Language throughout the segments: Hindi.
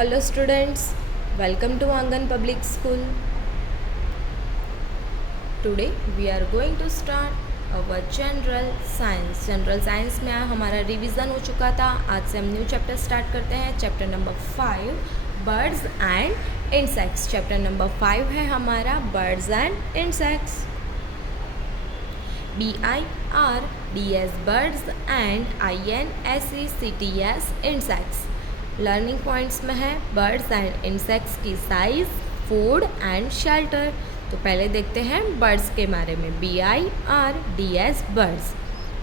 Hello students, welcome to Angan Public School. Today we are going to start our General Science. General Science में हमारा रिवीजन हो चुका था. आज से हम न्यू चैप्टर स्टार्ट करते हैं. Chapter number 5 birds and insects. Chapter number 5 है हमारा birds and insects. BIRDS birds and INSECTS insects. Learning points में है बर्ड्स एंड इंसेक्ट्स की साइज, फूड एंड शेल्टर. तो पहले देखते हैं बर्ड्स के बारे में. BIRDS birds.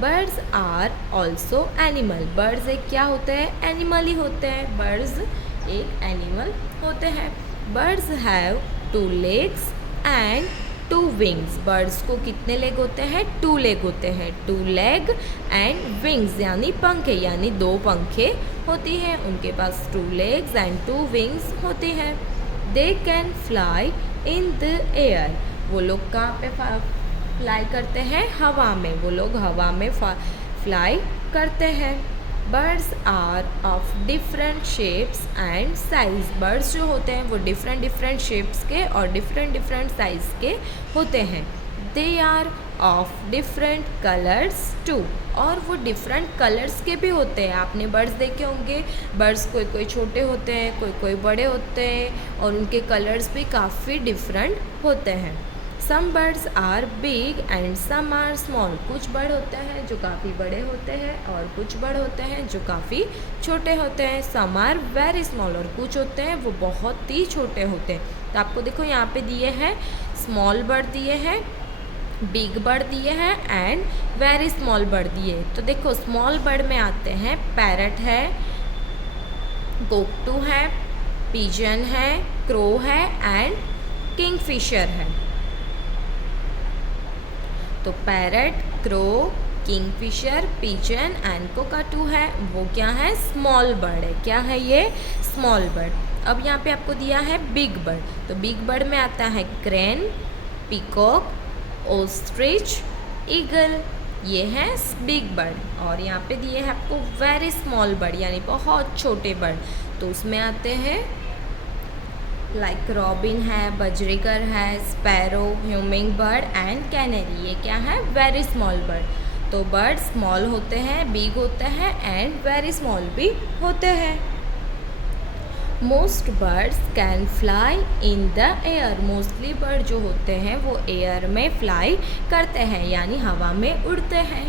Birds are also animal. Birds एक क्या होते हैं? एनिमल ही होते हैं. बर्ड्स एक एनिमल होते हैं. Birds have 2 legs and 2 wings. Birds को कितने लेग होते हैं? 2 लेग होते हैं. 2 leg एंड wings यानी पंखे, यानी 2 पंखे होती हैं. उनके पास 2 legs एंड 2 wings होती हैं. They can fly in the air. वो लोग कहाँ पे फ्लाई करते हैं? हवा में. वो लोग हवा में फ्लाई करते हैं. Birds are of different shapes and size. Birds जो होते हैं वो डिफरेंट शेप्स के और डिफरेंट साइज के होते हैं. They are of different colours too. और वो डिफरेंट कलर्स के भी होते हैं. आपने बर्ड्स देखे होंगे. बर्ड्स कोई छोटे होते हैं, कोई बड़े होते हैं और उनके कलर्स भी काफ़ी डिफरेंट होते हैं. Some birds are big and some are small. कुछ बर्ड होते हैं जो काफ़ी बड़े होते हैं और कुछ बर्ड होते हैं जो काफ़ी छोटे होते हैं. Some are very small. और कुछ होते हैं वो बहुत ही छोटे होते हैं. तो आपको देखो यहाँ पे दिए हैं स्मॉल बर्ड दिए हैं, बिग बर्ड दिए हैं एंड वेरी स्मॉल बर्ड दिए. तो देखो स्मॉल बर्ड में आते हैं पैरट है, कोकटू है, पिजन है, क्रो है एंड किंगफिशर है. तो parrot, crow, kingfisher, pigeon and cockatoo है. वो क्या है? स्मॉल बर्ड है. क्या है ये? Small bird. अब यहाँ पे आपको दिया है बिग बर्ड. तो बिग बर्ड में आता है क्रेन, पीकॉक, ऑस्ट्रिच, ईगल. ये है बिग बर्ड. और यहाँ पे दिए हैं आपको वेरी स्मॉल बर्ड यानी बहुत छोटे बर्ड. तो उसमें आते हैं लाइक रॉबिन है, बजरीगर है, sparrow, humming bird and canary. ये क्या है? Very small bird. तो बर्ड स्मॉल होते हैं, बिग होते हैं एंड वेरी स्मॉल भी होते हैं. Most birds can fly in the air. Mostly bird जो होते हैं वो एयर में फ्लाई करते हैं यानी हवा में उड़ते हैं.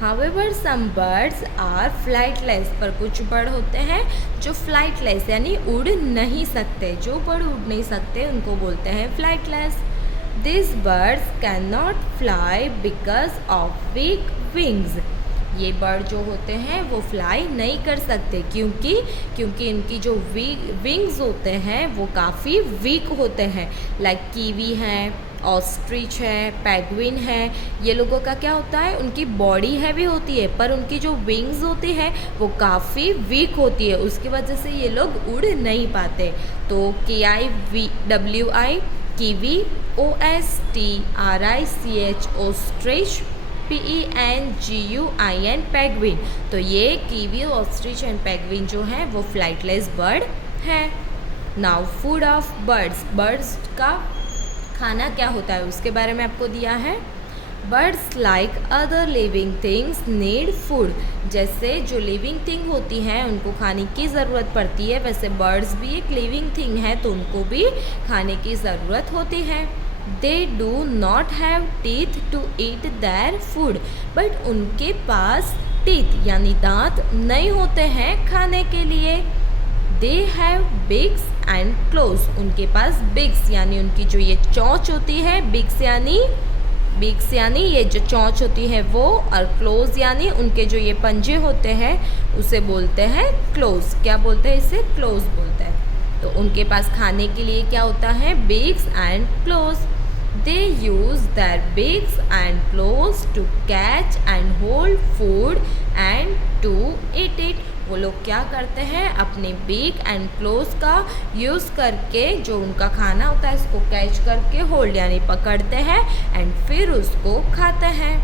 However, some birds are flightless. पर कुछ बर्ड होते हैं जो flightless यानी उड़ नहीं सकते. जो बर्ड उड़ नहीं सकते उनको बोलते हैं flightless. These birds cannot fly because of weak wings. ये बर्ड जो होते हैं वो फ्लाई नहीं कर सकते क्योंकि इनकी जो विंग्स होते हैं वो काफ़ी वीक होते हैं. लाइक कीवी है, ऑस्ट्रिच है, पेंगुइन है. ये लोगों का क्या होता है? उनकी बॉडी हैवी होती है पर उनकी जो विंग्स होती है वो काफ़ी वीक होती है. उसकी वजह से ये लोग उड़ नहीं पाते. तो KIWI kiwi, OSTRICH ostrich, PENGUIN penguin. तो ये कीवी, ऑस्ट्रिच एंड पेंगुइन जो हैं वो फ्लाइटलेस बर्ड हैं. Now food of birds. Birds का खाना क्या होता है उसके बारे में आपको दिया है. Birds like other living things need food. जैसे जो लिविंग थिंग होती हैं उनको खाने की ज़रूरत पड़ती है वैसे बर्ड्स भी एक लिविंग थिंग है तो उनको भी खाने की ज़रूरत होती है. They do not have teeth to eat their food. But उनके पास टीथ यानी दांत नहीं होते हैं खाने के लिए. They have beaks and claws. उनके पास बिग्स यानी उनकी जो ये चोंच होती है, बिग्स यानी ये जो चोंच होती है वो, और क्लोज यानी उनके जो ये पंजे होते हैं उसे बोलते हैं क्लोज. क्या बोलते हैं इसे? क्लोज बोलते हैं. तो उनके पास खाने के लिए क्या होता है? Beaks and claws. They use their beaks and claws to catch and hold food and to eat it. वो लोग क्या करते हैं? अपने बिग एंड क्लोज का यूज़ करके जो उनका खाना होता है उसको कैच करके होल्ड यानी पकड़ते हैं एंड फिर उसको खाते हैं.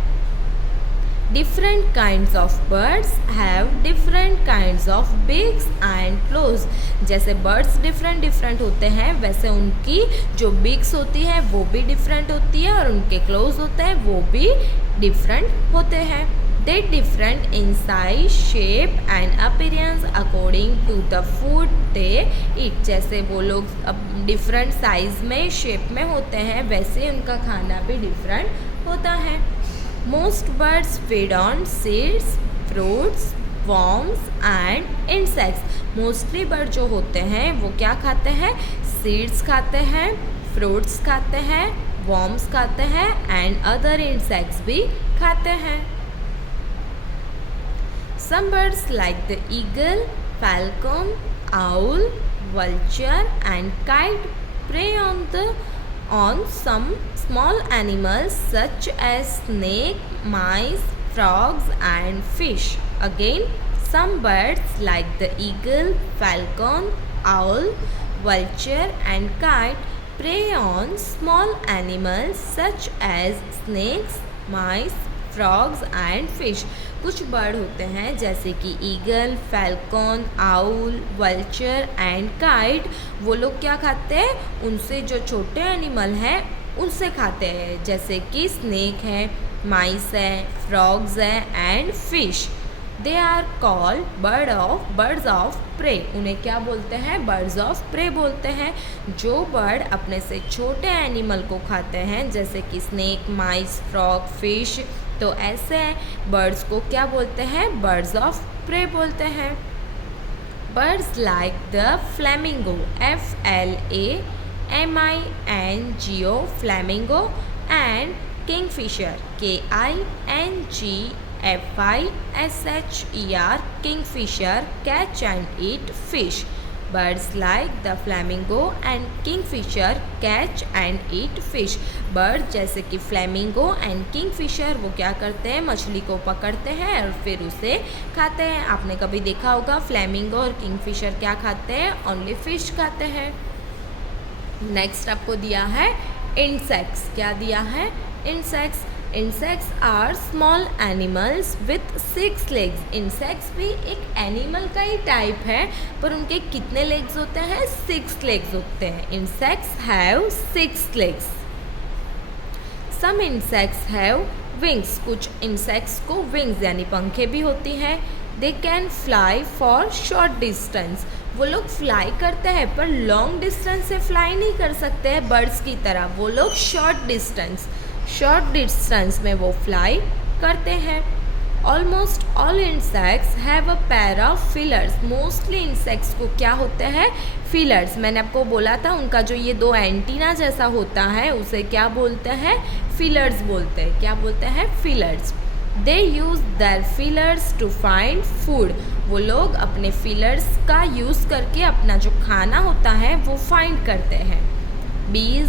Different kinds of birds have different kinds of beaks and claws. जैसे birds different होते हैं वैसे उनकी जो beaks होती है वो भी different होती है और उनके claws होते हैं वो भी different होते हैं. They different in size, shape and appearance according to the food they eat. जैसे वो लोग different size में shape में होते हैं वैसे उनका खाना भी different होता है. Most birds feed on seeds, fruits, worms and insects. Mostly bird जो होते हैं वो क्या खाते हैं? Seeds खाते हैं, fruits खाते हैं, worms खाते हैं and other insects भी खाते हैं. Some birds like the eagle, falcon, owl, vulture and kite prey on some small animals such as snake, mice, frogs and fish. Again, some birds like the eagle, falcon, owl, vulture and kite prey on small animals such as snakes, mice, frogs and fish. कुछ बर्ड होते हैं जैसे कि eagle, Falcon, owl, vulture and kite. वो लोग क्या खाते हैं? उनसे जो छोटे एनिमल हैं उनसे खाते हैं जैसे कि स्नेक है, माइस है, फ्रॉग्स है and fish. They are called birds of prey. उन्हें क्या बोलते हैं? बर्ड्स ऑफ प्रे बोलते हैं. जो बर्ड अपने से छोटे एनिमल को खाते हैं जैसे कि स्नेक, माइस, फ्रॉग, फिश, तो ऐसे बर्ड्स को क्या बोलते हैं? बर्ड्स ऑफ प्रे बोलते हैं. Birds like the flamingo, FLAMINGO flamingo and Kingfisher, KINGFISHER Kingfisher catch and eat fish. Birds like the flamingo and kingfisher catch and eat fish. Birds जैसे कि flamingo and kingfisher वो क्या करते हैं? मछली को पकड़ते हैं और फिर उसे खाते हैं. आपने कभी देखा होगा flamingo और kingfisher क्या खाते हैं? Only fish खाते हैं. नेक्स्ट आपको दिया है insects. क्या दिया है? Insects. Insects are small animals with 6 legs. Insects भी एक एनिमल का ही टाइप है पर उनके कितने लेग्स होते हैं? 6 लेग्स होते हैं. Insects have 6 legs. Some insects have wings. कुछ insects को wings यानी पंखे भी होती हैं. They can fly for short distance. वो लोग फ्लाई करते हैं पर लॉन्ग डिस्टेंस से फ्लाई नहीं कर सकते हैं बर्ड्स की तरह. वो लोग शॉर्ट डिस्टेंस में वो फ्लाई करते हैं. Almost all insects have a pair of feelers. Mostly insects को क्या होते हैं? फीलर्स. मैंने आपको बोला था उनका जो ये 2 एंटीना जैसा होता है उसे क्या बोलते हैं? फीलर्स बोलते हैं. क्या बोलते हैं? Feelers. They use their feelers to find food. वो लोग अपने फीलर्स का यूज़ करके अपना जो खाना होता है वो फाइंड करते हैं. बीज,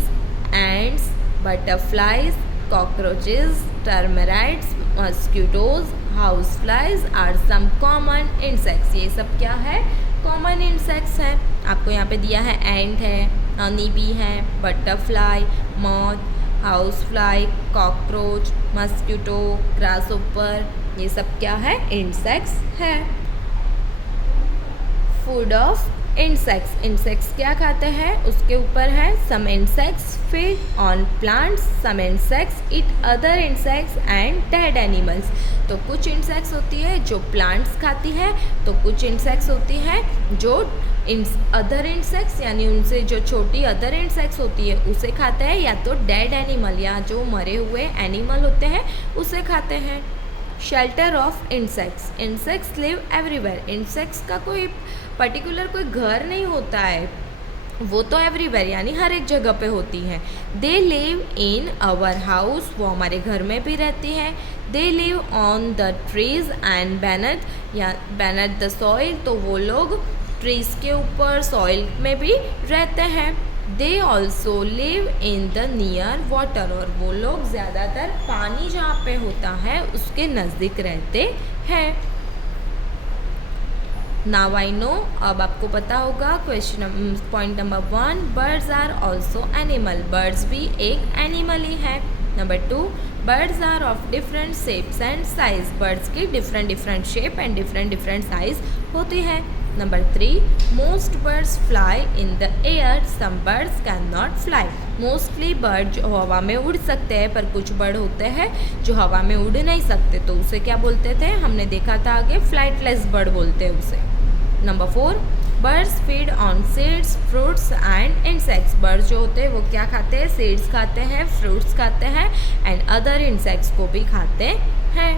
ends, butterflies, cockroaches, termites, mosquitoes, houseflies are some common insects. ये सब क्या है? कॉमन इंसेक्ट्स हैं. आपको यहाँ पे दिया है एंट है, हनी बी है, butterfly, moth, housefly, cockroach, mosquito, grasshopper, ये सब क्या है? इंसेक्ट्स है. Food of insects. इंसेक्ट्स क्या खाते हैं उसके ऊपर है. Some insects feed on plants, some insects eat other insects and dead animals. तो कुछ इंसेक्ट्स होती है जो प्लांट्स खाती है, तो कुछ इंसेक्ट्स होती हैं जो अदर इंसेक्ट्स यानी उनसे जो छोटी अदर इंसेक्ट्स होती है उसे खाते हैं, या तो डेड एनिमल या जो मरे हुए एनिमल होते हैं उसे खाते हैं. Shelter of insects. Insects live everywhere. Insects का कोई पर्टिकुलर कोई घर नहीं होता है, वो तो एवरीवेयर यानी हर एक जगह पे होती हैं. They live in our house. वो हमारे घर में भी रहती हैं. They live on the trees and beneath the soil. तो वो लोग ट्रीज के ऊपर सॉइल में भी रहते हैं. They also live in the near water. और वो लोग ज़्यादातर पानी जहाँ पे होता है उसके नज़दीक रहते हैं. Now I know. अब आपको पता होगा point number 1, birds are also animal. Birds भी एक एनिमल ही है. Number 2, birds are of different shapes and size, birds की different shape and different size होती है। Number 3, most birds fly in the air, some birds can not fly. Mostly bird जो हवा में उड़ सकते हैं, पर कुछ बर्ड होते हैं जो हवा में उड़ नहीं सकते, तो उसे क्या बोलते थे, हमने देखा था आगे, फ्लाइटलेस बर्ड बोलते हैं उसे। Number 4, birds feed on seeds, fruits and insects. Birds जो होते हैं वो क्या खाते हैं, सीड्स खाते हैं, फ्रूट्स खाते हैं एंड अदर इंसेक्ट्स को भी खाते हैं।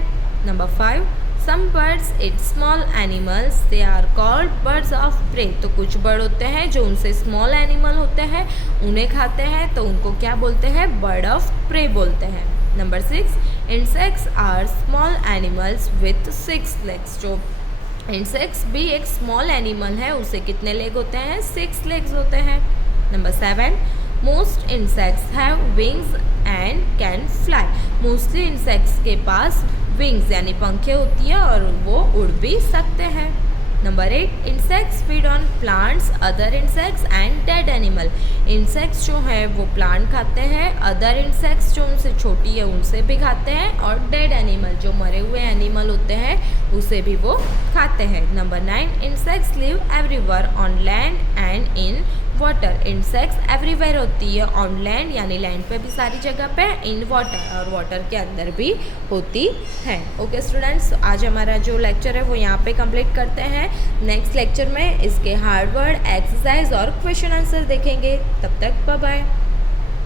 Number 5, some birds eat small animals, they are called birds of prey. तो कुछ बर्ड होते हैं जो उनसे स्मॉल एनिमल होते हैं, उन्हें खाते हैं, तो उनको क्या बोलते हैं, बर्ड ऑफ प्रे बोलते हैं। Number 6, insects are small animals with 6 legs. जो इंसेक्ट्स भी एक स्मॉल एनिमल है, उसे कितने लेग होते हैं, 6 लेग्स होते हैं। Number 7, most insects have wings and can fly. Mostly insects के पास विंग्स यानी पंखे होती है और वो उड़ भी सकते हैं। Number 8, insects feed on plants, other insects and dead animal. Insects जो हैं वो प्लांट खाते हैं, अदर इंसेक्ट्स जो उनसे छोटी है उनसे भी खाते हैं, और डेड एनिमल जो मरे हुए एनिमल होते हैं उसे भी वो खाते हैं। Number 9, insects live everywhere on land and in water. Insects everywhere होती है, ऑन लैंड यानी लैंड पे भी सारी जगह पे, इन वाटर और वाटर के अंदर भी होती है। ओके स्टूडेंट्स, आज हमारा जो लेक्चर है वो यहाँ पे कंप्लीट करते हैं। नेक्स्ट लेक्चर में इसके हार्ड वर्ड, एक्सरसाइज और क्वेश्चन आंसर देखेंगे। तब तक बाय बाय।